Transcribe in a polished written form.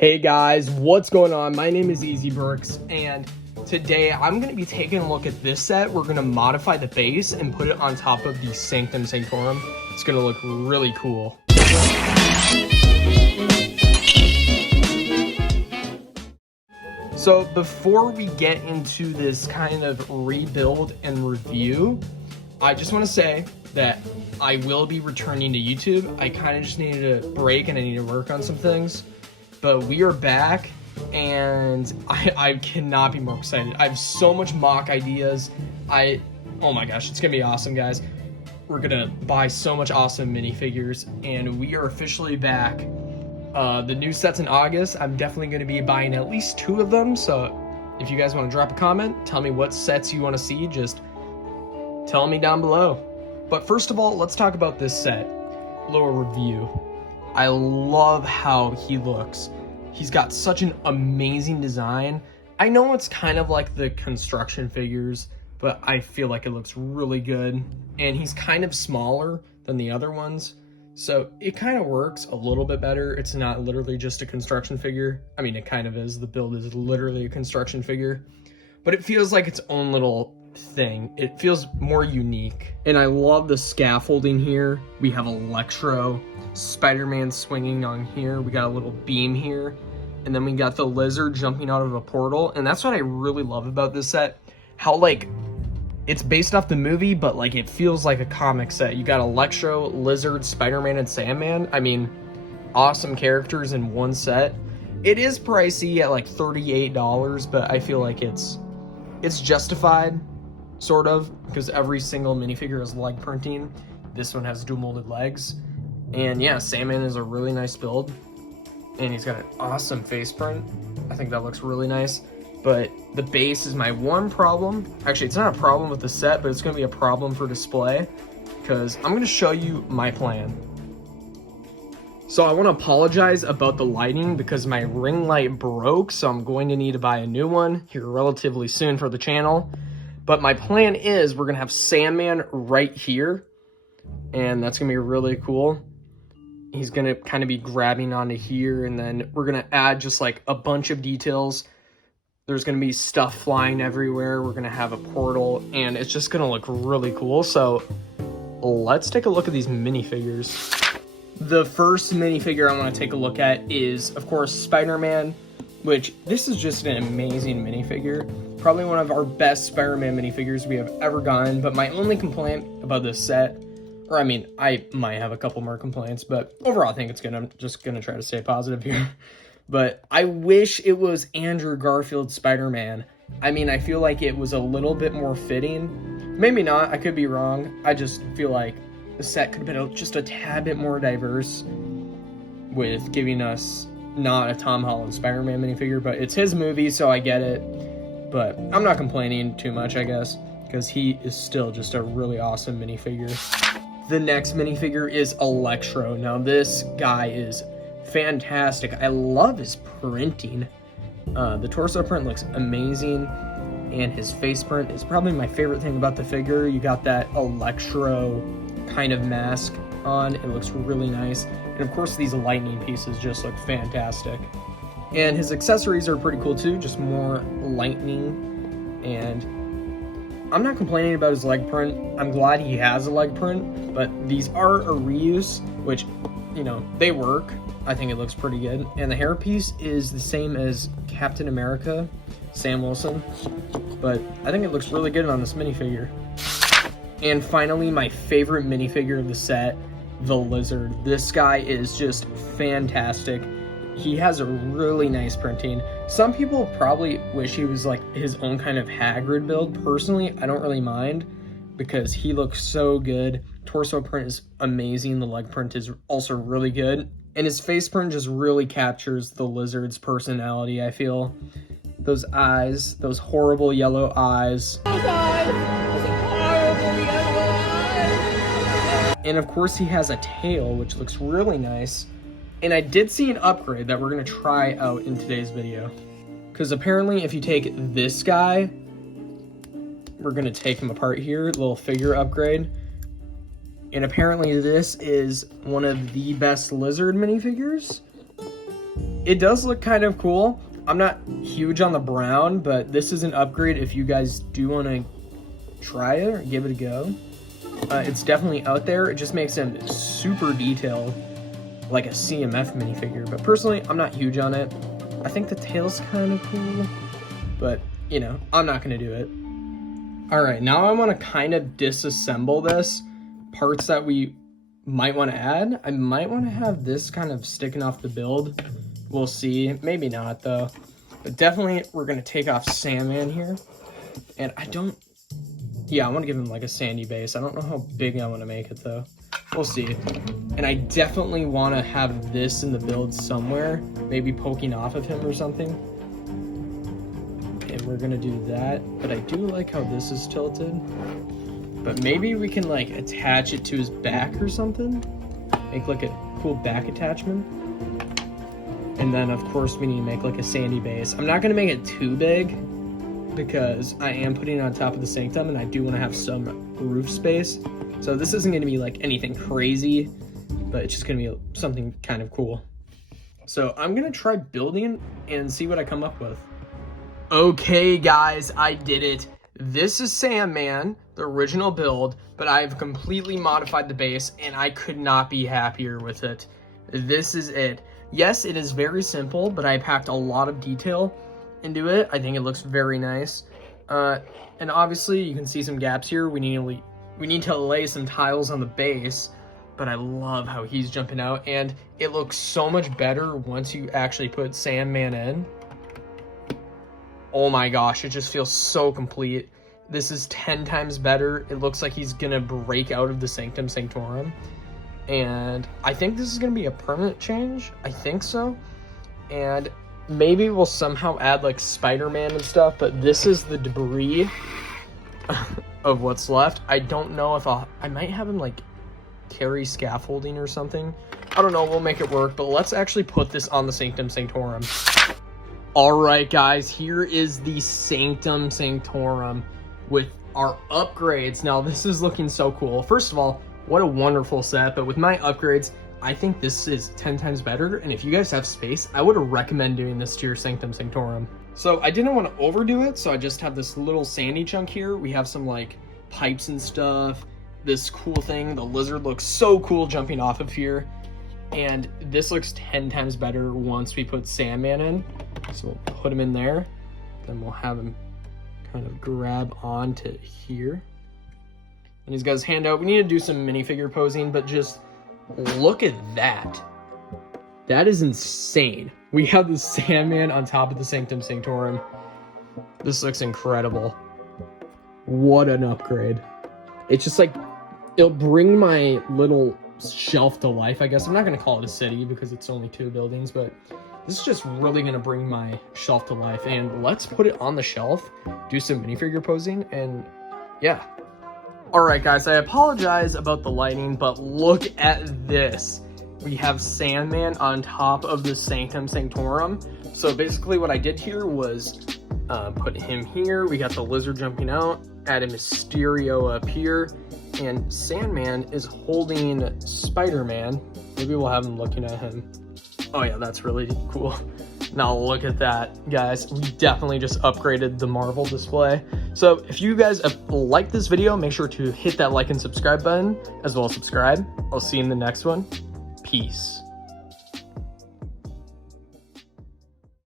Hey guys, what's going on? My name is Easy Brooks, and today I'm going to be taking a look at this set. We're going to modify the base and put it on top of the Sanctum Sanctorum. It's going to look really cool. So before we get into this kind of rebuild and review, I just want to say that I will be returning to YouTube. I kind of just needed a break and I need to work on some things. But we are back, and I cannot be more excited. I have so much mock ideas. Oh my gosh, it's gonna be awesome, guys. We're gonna buy so much awesome minifigures, and we are officially back. The new set's in August. I'm definitely gonna be buying at least 2 of them, so if you guys wanna drop a comment, tell me what sets you wanna see, just tell me down below. But first of all, let's talk about this set. A little review. I love how he looks. He's got such an amazing design. I know it's kind of like the construction figures, but I feel like it looks really good. And he's kind of smaller than the other ones, so it kind of works a little bit better. It's not literally just a construction figure. I mean, it kind of is. The build is literally a construction figure, but it feels like its own little thing. It feels more unique. And I love the scaffolding here. We have Electro, SpiderMan swinging on here. We got a little beam here, and then we got the lizard jumping out of a portal. And that's what I really love about this set, how like it's based off the movie, but like it feels like a comic set. You got Electro, Lizard, Spider-Man, and Sandman. I mean, awesome characters in one set. It is pricey at like $38, but I feel like it's justified, sort of, because every single minifigure is leg printing. This one has dual molded legs. And yeah, Sandman is a really nice build, and he's got an awesome face print. I think that looks really nice, but the base is my one problem. Actually, it's not a problem with the set, but it's going to be a problem for display, because I'm going to show you my plan. So I want to apologize about the lighting, because my ring light broke, so I'm going to need to buy a new one here relatively soon for the channel. But my plan is we're going to have Sandman right here, and that's going to be really cool. He's going to kind of be grabbing onto here, and then we're going to add just like a bunch of details. There's going to be stuff flying everywhere. We're going to have a portal, and it's just going to look really cool. So let's take a look at these minifigures. The first minifigure I want to take a look at is, of course, Spider-Man, which this is just an amazing minifigure. Probably one of our best Spider-Man minifigures we have ever gotten. But my only complaint about this set, or I mean, I might have a couple more complaints, but overall I think it's good. I'm just gonna try to stay positive here. But I wish it was Andrew Garfield's Spider-Man. I mean, I feel like it was a little bit more fitting. Maybe not, I could be wrong. I just feel like the set could have been just a tad bit more diverse with giving us not a Tom Holland Spider-Man minifigure, but it's his movie, so I get it. But I'm not complaining too much, I guess, because he is still just a really awesome minifigure. The next minifigure is Electro. Now this guy is fantastic. I love his printing. The torso print looks amazing, and his face print is probably my favorite thing about the figure. You got that Electro kind of mask on. It looks really nice. And of course these lightning pieces just look fantastic. And his accessories are pretty cool too, just more lightning. And I'm not complaining about his leg print. I'm glad he has a leg print, but these are a reuse, which, you know, they work. I think it looks pretty good. And the hairpiece is the same as Captain America, Sam Wilson, but I think it looks really good on this minifigure. And finally, my favorite minifigure of the set, the Lizard. This guy is just fantastic. He has a really nice printing. Some people probably wish he was like his own kind of Hagrid build. Personally, I don't really mind because he looks so good. Torso print is amazing. The leg print is also really good. And his face print just really captures the Lizard's personality, I feel. Those eyes, those horrible yellow eyes. Those horrible yellow eyes. And of course he has a tail, which looks really nice. And I did see an upgrade that we're going to try out in today's video. Because apparently if you take this guy, we're going to take him apart here, little figure upgrade. And apparently this is one of the best Lizard minifigures. it does look kind of cool. I'm not huge on the brown, but this is an upgrade if you guys do want to try it or give it a go. It's definitely out there. It just makes him super detailed, like a CMF minifigure. But personally, I'm not huge on it. I think the tail's kind of cool, but you know, I'm not gonna do it. All right, now I want to kind of disassemble this. Parts that we might want to add. I might want to have this kind of sticking off the build. We'll see. Maybe not though. But definitely we're gonna take off Sandman here. And I want to give him like a sandy base. I don't know how big I want to make it though. We'll see. And I definitely want to have this in the build somewhere, maybe poking off of him or something. And we're gonna do that. But I do like how this is tilted. But maybe we can like attach it to his back or something. Make like a cool back attachment. And then of course we need to make like a sandy base. I'm not gonna make it too big because I am putting it on top of the Sanctum and I do want to have some roof space. So this isn't going to be like anything crazy, but it's just going to be something kind of cool. So I'm going to try building and see what I come up with. Okay guys, I did it. This is Sandman, the original build, but I've completely modified the base and I could not be happier with it. This is it. Yes, it is very simple, but I packed a lot of detail into it. I think it looks very nice. And obviously you can see some gaps here. We need to lay some tiles on the base, but I love how he's jumping out and it looks so much better once you actually put Sandman in. Oh my gosh, it just feels so complete. This is 10 times better. It looks like he's gonna break out of the Sanctum Sanctorum. And I think this is gonna be a permanent change. I think so. And maybe we'll somehow add like SpiderMan and stuff, but this is the debris of what's left. I don't know if I might have him like carry scaffolding or something. I don't know, we'll make it work, but let's actually put this on the Sanctum Sanctorum. All right, guys, here is the Sanctum Sanctorum with our upgrades. Now, this is looking so cool. First of all, what a wonderful set, but with my upgrades, I think this is 10 times better, and if you guys have space, I would recommend doing this to your Sanctum Sanctorum. So I didn't want to overdo it, so I just have this little sandy chunk here. We have some like pipes and stuff. This cool thing, the lizard looks so cool jumping off of here. And this looks 10 times better once we put Sandman in. So we'll put him in there. Then we'll have him kind of grab onto here. And he's got his hand out. We need to do some minifigure posing, but just look at that. That is insane. We have the Sandman on top of the Sanctum Sanctorum. This looks incredible. What an upgrade. It's just like, it'll bring my little shelf to life, I guess. I'm not going to call it a city because it's only 2 buildings, but this is just really going to bring my shelf to life. And let's put it on the shelf, do some minifigure posing, and yeah. All right, guys, I apologize about the lighting, but look at this. We have Sandman on top of the Sanctum Sanctorum. So basically what I did here was put him here. We got the lizard jumping out, add a Mysterio up here, and Sandman is holding Spider-Man. Maybe we'll have him looking at him. Oh yeah, that's really cool. Now look at that, guys. We definitely just upgraded the Marvel display. So if you guys like this video, make sure to hit that like and subscribe button, as well as subscribe. I'll see you in the next one. Peace.